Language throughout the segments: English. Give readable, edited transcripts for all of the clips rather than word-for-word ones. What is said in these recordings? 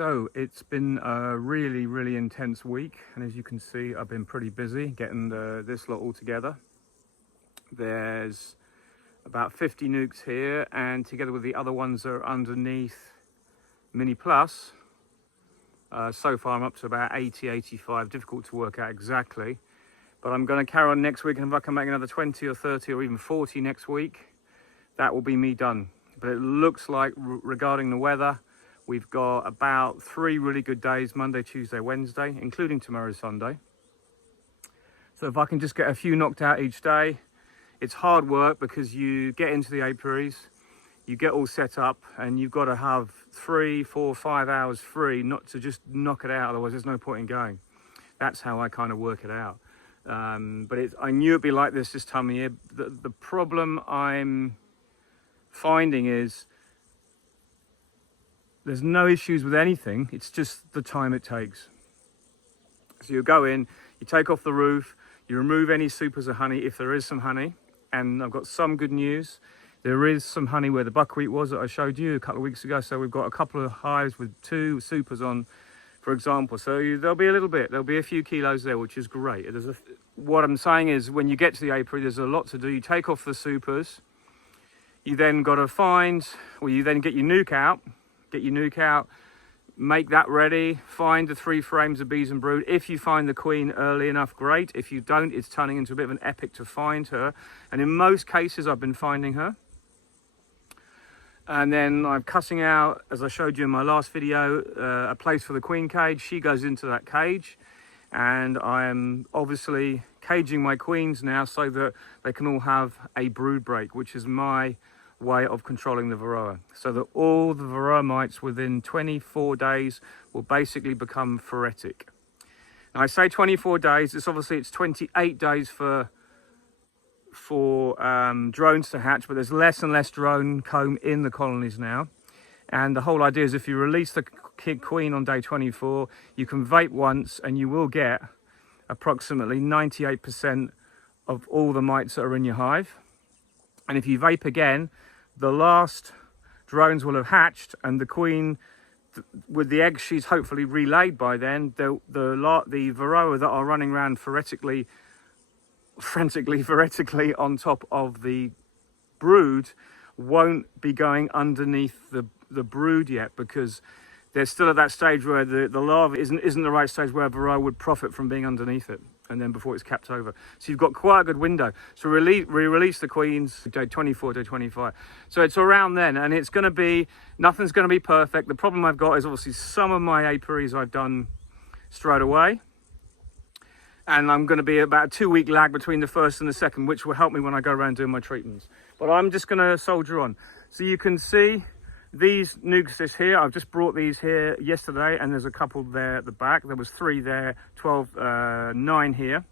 So it's been a really intense week, and as you can see, I've been pretty busy getting this lot all together. There's about 50 nukes here, and together with the other ones that are underneath Mini Plus, so far I'm up to about 85. Difficult to work out exactly, but I'm going to carry on next week, and if I can make another 20 or 30 or even 40 next week, that will be me done. But it looks like, regarding the weather, we've got about 3 really good days: Monday, Tuesday, Wednesday, including tomorrow, Sunday. So if I can just get a few knocked out each day. It's hard work because you get into the apiaries, you get all set up, and you've got to have 3, 4, 5 hours free, not to just knock it out, otherwise there's no point in going. That's how I kind of work it out. But I knew it'd be like this time of year. The problem I'm finding is there's no issues with anything, it's just the time it takes. So you go in, you take off the roof, you remove any supers of honey if there is some honey. And I've got some good news. There is some honey where the buckwheat was that I showed you a couple of weeks ago. So we've got a couple of hives with 2 supers on, for example. So there'll be a few kilos there, which is great. What I'm saying is, when you get to the apiary, there's a lot to do. You take off the supers. You then got to you then get your nuke out, make that ready, find the 3 frames of bees and brood. If you find the queen early enough, great. If you don't, it's turning into a bit of an epic to find her. And in most cases, I've been finding her. And then I'm cutting out, as I showed you in my last video, a place for the queen cage. She goes into that cage. And I am obviously caging my queens now so that they can all have a brood break, which is my way of controlling the Varroa, so that all the Varroa mites within 24 days will basically become phoretic. Now I say 24 days, it's 28 days for drones to hatch, but there's less and less drone comb in the colonies now. And the whole idea is, if you release the queen on day 24, you can vape once and you will get approximately 98% of all the mites that are in your hive. And if you vape again, the last drones will have hatched, and the queen, with the eggs she's hopefully relayed by then, the Varroa that are running around frantically on top of the brood won't be going underneath the brood yet, because they're still at that stage where the larva isn't the right stage where Varroa would profit from being underneath it, and then before it's capped over. So you've got quite a good window. So we release the queens day 24, day 25. So it's around then, and nothing's going to be perfect. The problem I've got is, obviously, some of my apiaries I've done straight away, and I'm going to be about a 2-week lag between the first and the second, which will help me when I go around doing my treatments. But I'm just going to soldier on. So you can see these nukes here. I've just brought these here yesterday, and there's a couple there at the back. There was 3 there, 9 here.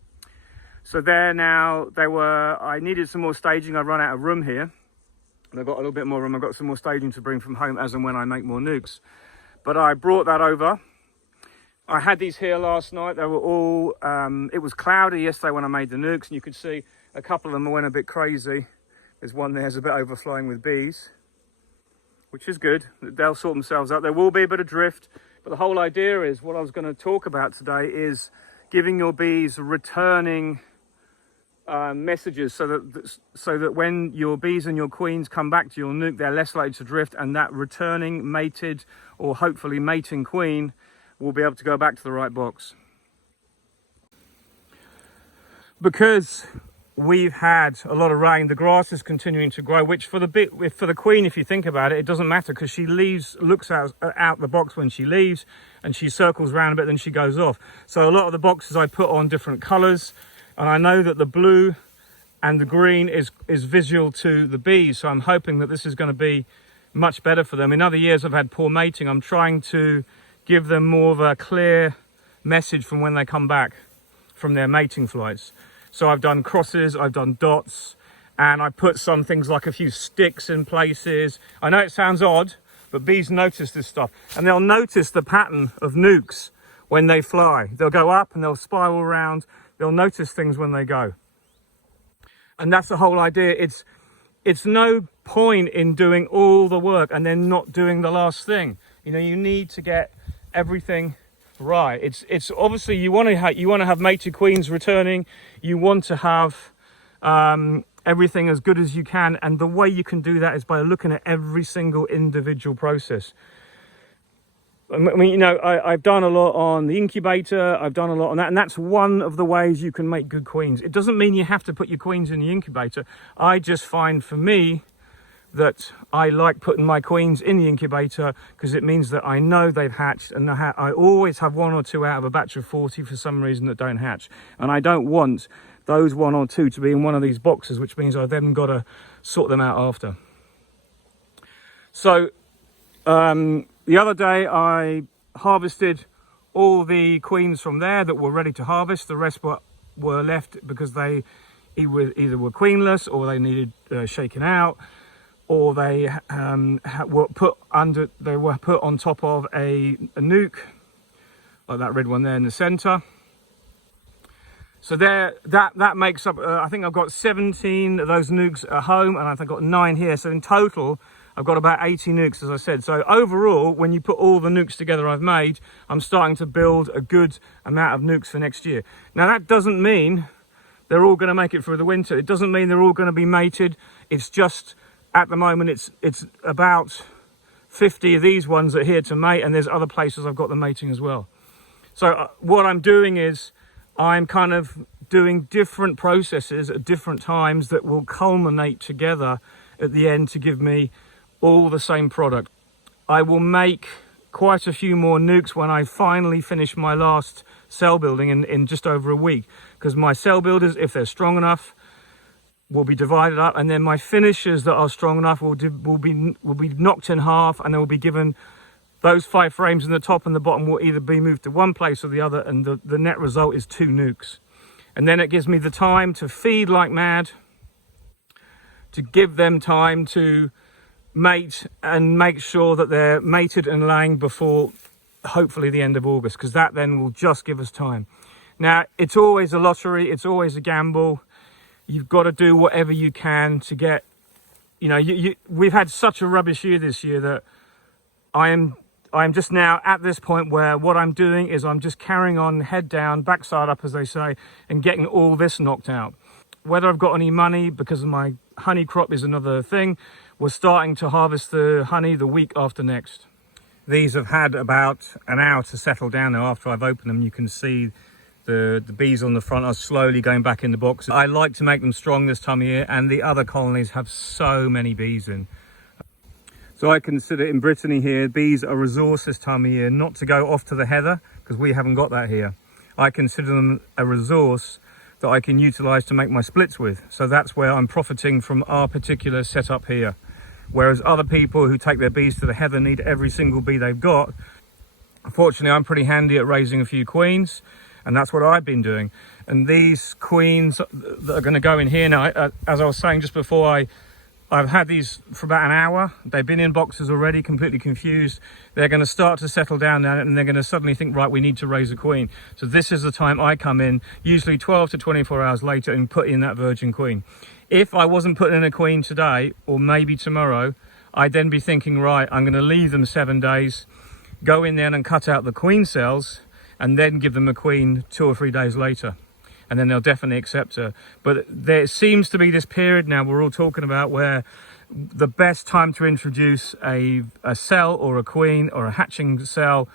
So there now, I needed some more staging. I run out of room here, and I've got a little bit more room. I've got some more staging to bring from home as and when I make more nukes. But I brought that over. I had these here last night. They were all, it was cloudy yesterday when I made the nukes, and you could see a couple of them went a bit crazy. There's one there's a bit overflowing with bees, which is good. They'll sort themselves out. There will be a bit of drift, but the whole idea is, what I was going to talk about today is giving your bees returning messages, so that when your bees and your queens come back to your nuke, they're less likely to drift, and that returning mated or hopefully mating queen will be able to go back to the right box. Because we've had a lot of rain, the grass is continuing to grow, which for the queen, if you think about it, it doesn't matter, because she looks out the box when she leaves, and she circles around a bit, then she goes off. So a lot of the boxes I put on different colors, and I know that the blue and the green is visual to the bees, so I'm hoping that this is going to be much better for them. In other years I've had poor mating. I'm trying to give them more of a clear message from when they come back from their mating flights. So I've done crosses, I've done dots, and I put some things like a few sticks in places. I know it sounds odd, but bees notice this stuff, and they'll notice the pattern of nukes when they fly. They'll go up and they'll spiral around. They'll notice things when they go. And that's the whole idea. It's no point in doing all the work and then not doing the last thing. You know, you need to get everything right. It's obviously you want to have mated queens returning. You want to have everything as good as you can, and the way you can do that is by looking at every single individual process. I mean, you know, I've done a lot on the incubator, I've done a lot on that, and that's one of the ways you can make good queens. It doesn't mean you have to put your queens in the incubator. I just find, for me, that I like putting my queens in the incubator because it means that I know they've hatched, and I always have 1 or 2 out of a batch of 40 for some reason that don't hatch, and I don't want those 1 or 2 to be in one of these boxes, which means I've then got to sort them out after. So the other day I harvested all the queens from there that were ready to harvest. The rest were left because they either were queenless, or they needed shaking out, or they were put on top of a nuke, like that red one there in the center. So there, that makes up, I think I've got 17 of those nukes at home, and I've got 9 here. So in total, I've got about 80 nukes, as I said. So overall, when you put all the nukes together I've made, I'm starting to build a good amount of nukes for next year. Now, that doesn't mean they're all going to make it through the winter. It doesn't mean they're all going to be mated. It's just, at the moment, it's about 50 of these ones that are here to mate, and there's other places I've got them mating as well. So what I'm doing is, I'm kind of doing different processes at different times that will culminate together at the end to give me all the same product. I will make quite a few more nukes when I finally finish my last cell building in just over a week, because my cell builders, if they're strong enough, will be divided up, and then my finishers that are strong enough will be knocked in half, and they will be given. Those 5 frames in the top and the bottom will either be moved to one place or the other, and the net result is 2 nukes. And then it gives me the time to feed like mad, to give them time to mate and make sure that they're mated and laying before hopefully the end of August, because that then will just give us time. Now, it's always a lottery, it's always a gamble. You've got to do whatever you can to get, you know, we've had such a rubbish year this year that I'm just now at this point where what I'm doing is I'm just carrying on head down, backside up, as they say, and getting all this knocked out. Whether I've got any money because of my honey crop is another thing. We're starting to harvest the honey the week after next. These have had about an hour to settle down now after I've opened them. You can see the bees on the front are slowly going back in the box. I like to make them strong this time of year, and the other colonies have so many bees in. So I consider in Brittany here, bees are a resource this time of year, not to go off to the heather, because we haven't got that here. I consider them a resource that I can utilise to make my splits with. So that's where I'm profiting from our particular setup here. Whereas other people who take their bees to the heather need every single bee they've got. Unfortunately, I'm pretty handy at raising a few queens, and that's what I've been doing. And these queens that are going to go in here now, as I was saying just before, I've had these for about an hour. They've been in boxes already, completely confused. They're going to start to settle down now, and they're going to suddenly think, right, we need to raise a queen. So this is the time I come in, usually 12 to 24 hours later, and put in that virgin queen. If I wasn't putting in a queen today, or maybe tomorrow, I'd then be thinking, right, I'm going to leave them 7 days, go in there and cut out the queen cells, and then give them a queen 2 or 3 days later. And then they'll definitely accept her. But there seems to be this period now we're all talking about where the best time to introduce a cell or a queen or a hatching cell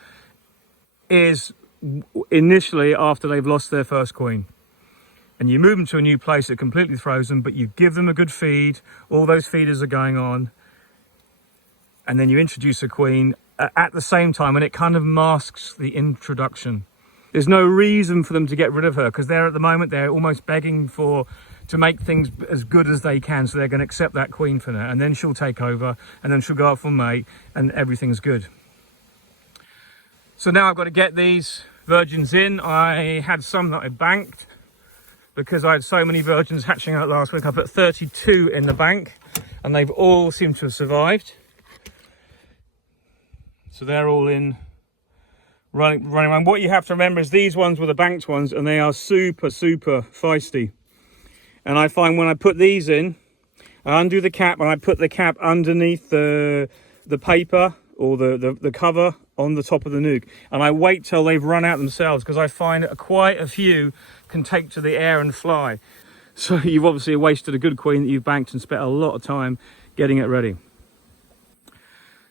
is initially after they've lost their first queen. And you move them to a new place that completely throws them, but you give them a good feed, all those feeders are going on, and then you introduce a queen at the same time, and it kind of masks the introduction. There's no reason for them to get rid of her, because at the moment they're almost begging to make things as good as they can, so they're going to accept that queen for now, and then she'll take over, and then she'll go out for mate, and everything's good. So now I've got to get these virgins in. I had some that I banked because I had so many virgins hatching out last week. I put 32 in the bank, and they've all seemed to have survived. So they're all in. Running around. What you have to remember is these ones were the banked ones, and they are super feisty. And I find when I put these in, I undo the cap and I put the cap underneath the paper or the cover on the top of the nuke, and I wait till they've run out themselves, because I find quite a few can take to the air and fly. So you've obviously wasted a good queen that you've banked and spent a lot of time getting it ready.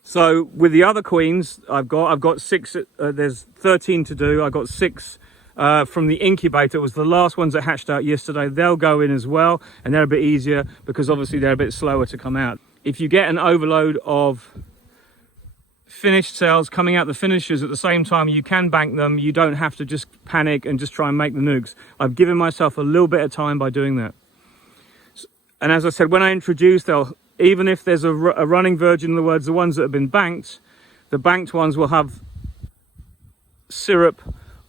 So with the other queens I've got 6, there's 13 to do. I've got 6 from the incubator. It was the last ones that hatched out yesterday. They'll go in as well, and they're a bit easier because obviously they're a bit slower to come out. If you get an overload of finished cells coming out the finishers at the same time, you can bank them. You don't have to just panic and just try and make the nukes. I've given myself a little bit of time by doing that. And as I said, when I introduce, even if there's a running virgin, in other words, the ones that have been banked, the banked ones will have syrup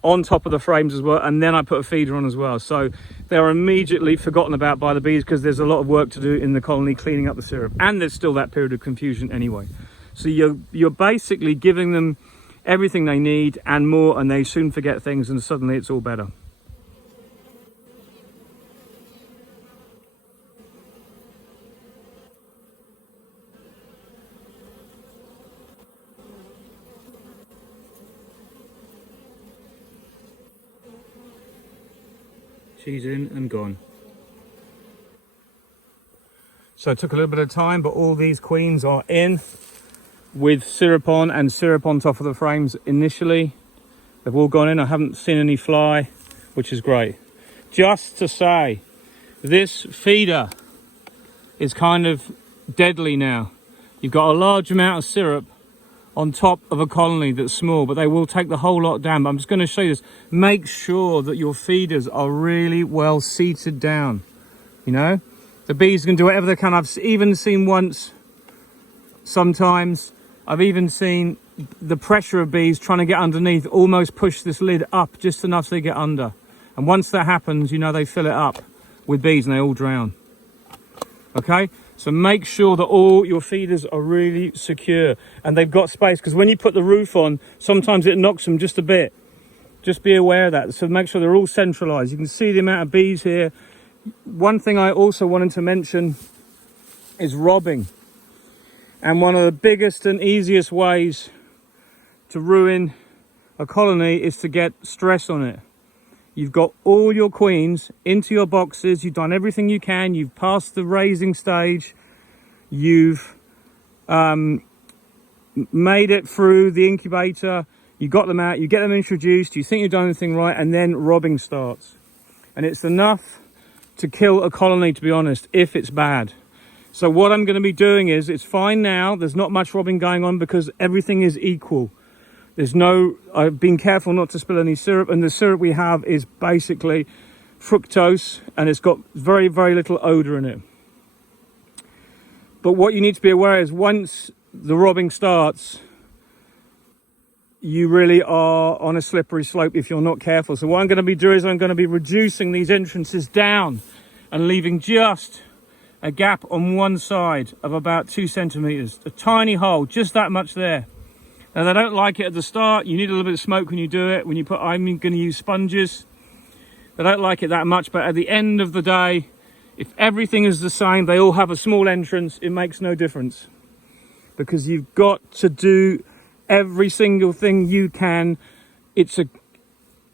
on top of the frames as well, and then I put a feeder on as well. So they're immediately forgotten about by the bees, because there's a lot of work to do in the colony cleaning up the syrup, and there's still that period of confusion anyway. So you're basically giving them everything they need and more, and they soon forget things, and suddenly it's all better. She's in and gone. So it took a little bit of time, but all these queens are in with syrup on, and syrup on top of the frames initially. They've all gone in. I haven't seen any fly, which is great. Just to say, this feeder is kind of deadly now. You've got a large amount of syrup on top of a colony that's small, but they will take the whole lot down. But I'm just going to show you this. Make sure that your feeders are really well seated down. You know, the bees can do whatever they can. I've even seen once, sometimes, I've even seen the pressure of bees trying to get underneath almost push this lid up just enough so they get under. And once that happens, you know, they fill it up with bees and they all drown. Okay, so make sure that all your feeders are really secure and they've got space, because when you put the roof on, sometimes it knocks them just a bit. Just be aware of that. So make sure they're all centralized. You can see the amount of bees here. One thing I also wanted to mention is robbing. And one of the biggest and easiest ways to ruin a colony is to get stress on it. You've got all your queens into your boxes. You've done everything you can. You've passed the raising stage. You've made it through the incubator. You got them out. You get them introduced. You think you've done everything right, and then robbing starts. And it's enough to kill a colony, to be honest, if it's bad. So what I'm going to be doing is, it's fine now. There's not much robbing going on because everything is equal. There's no, I've been careful not to spill any syrup, and the syrup we have is basically fructose, and it's got very, very little odor in it. But what you need to be aware is, once the robbing starts, you really are on a slippery slope if you're not careful. So what I'm going to be doing is I'm going to be reducing these entrances down and leaving just a gap on one side of about 2 centimeters, a tiny hole, just that much there. Now, they don't like it at the start. You need a little bit of smoke when you do it. When you put, I'm going to use sponges. They don't like it that much, but at the end of the day, if everything is the same, they all have a small entrance, it makes no difference. Because you've got to do every single thing you can. It's a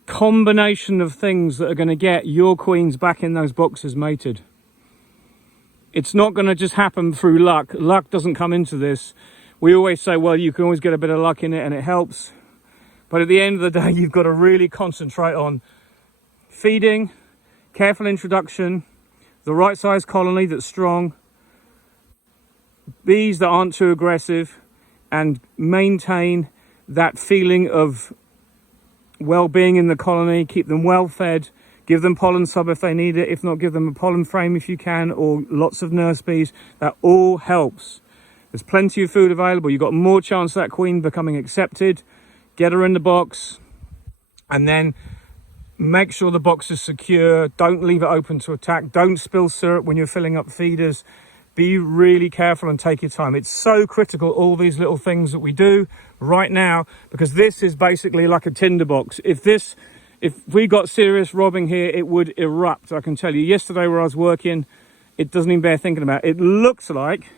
combination of things that are going to get your queens back in those boxes mated. It's not going to just happen through luck. Luck doesn't come into this. We always say, well, you can always get a bit of luck in it and it helps. But at the end of the day, you've got to really concentrate on feeding, careful introduction, the right size colony that's strong, bees that aren't too aggressive, and maintain that feeling of well-being in the colony. Keep them well fed. Give them pollen sub if they need it. If not, give them a pollen frame if you can, or lots of nurse bees. That all helps. There's plenty of food available. You've got more chance of that queen becoming accepted. Get her in the box, and then make sure the box is secure. Don't leave it open to attack. Don't spill syrup when you're filling up feeders. Be really careful and take your time. It's so critical, all these little things that we do right now, because this is basically like a tinderbox. If we got serious robbing here, it would erupt, I can tell you. Yesterday where I was working, it doesn't even bear thinking about. It looks like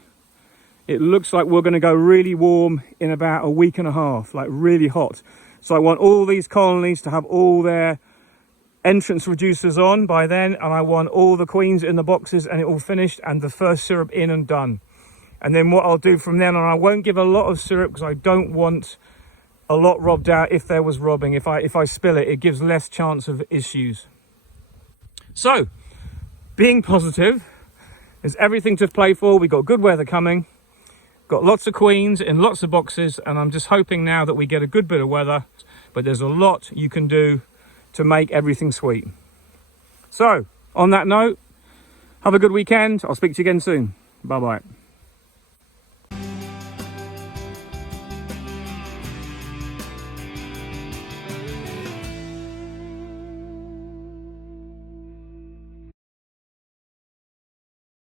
it looks like we're going to go really warm in about a week and a half, like really hot. So I want all these colonies to have all their entrance reducers on by then, and I want all the queens in the boxes and it all finished and the first syrup in and done. And then what I'll do from then on, I won't give a lot of syrup because I don't want a lot robbed out if there was robbing. If I spill it, it gives less chance of issues. So, being positive, there's everything to play for. We've got good weather coming, got lots of queens in lots of boxes, and I'm just hoping now that we get a good bit of weather, but there's a lot you can do to make everything sweet. So, on that note, have a good weekend. I'll speak to you again soon. Bye-bye.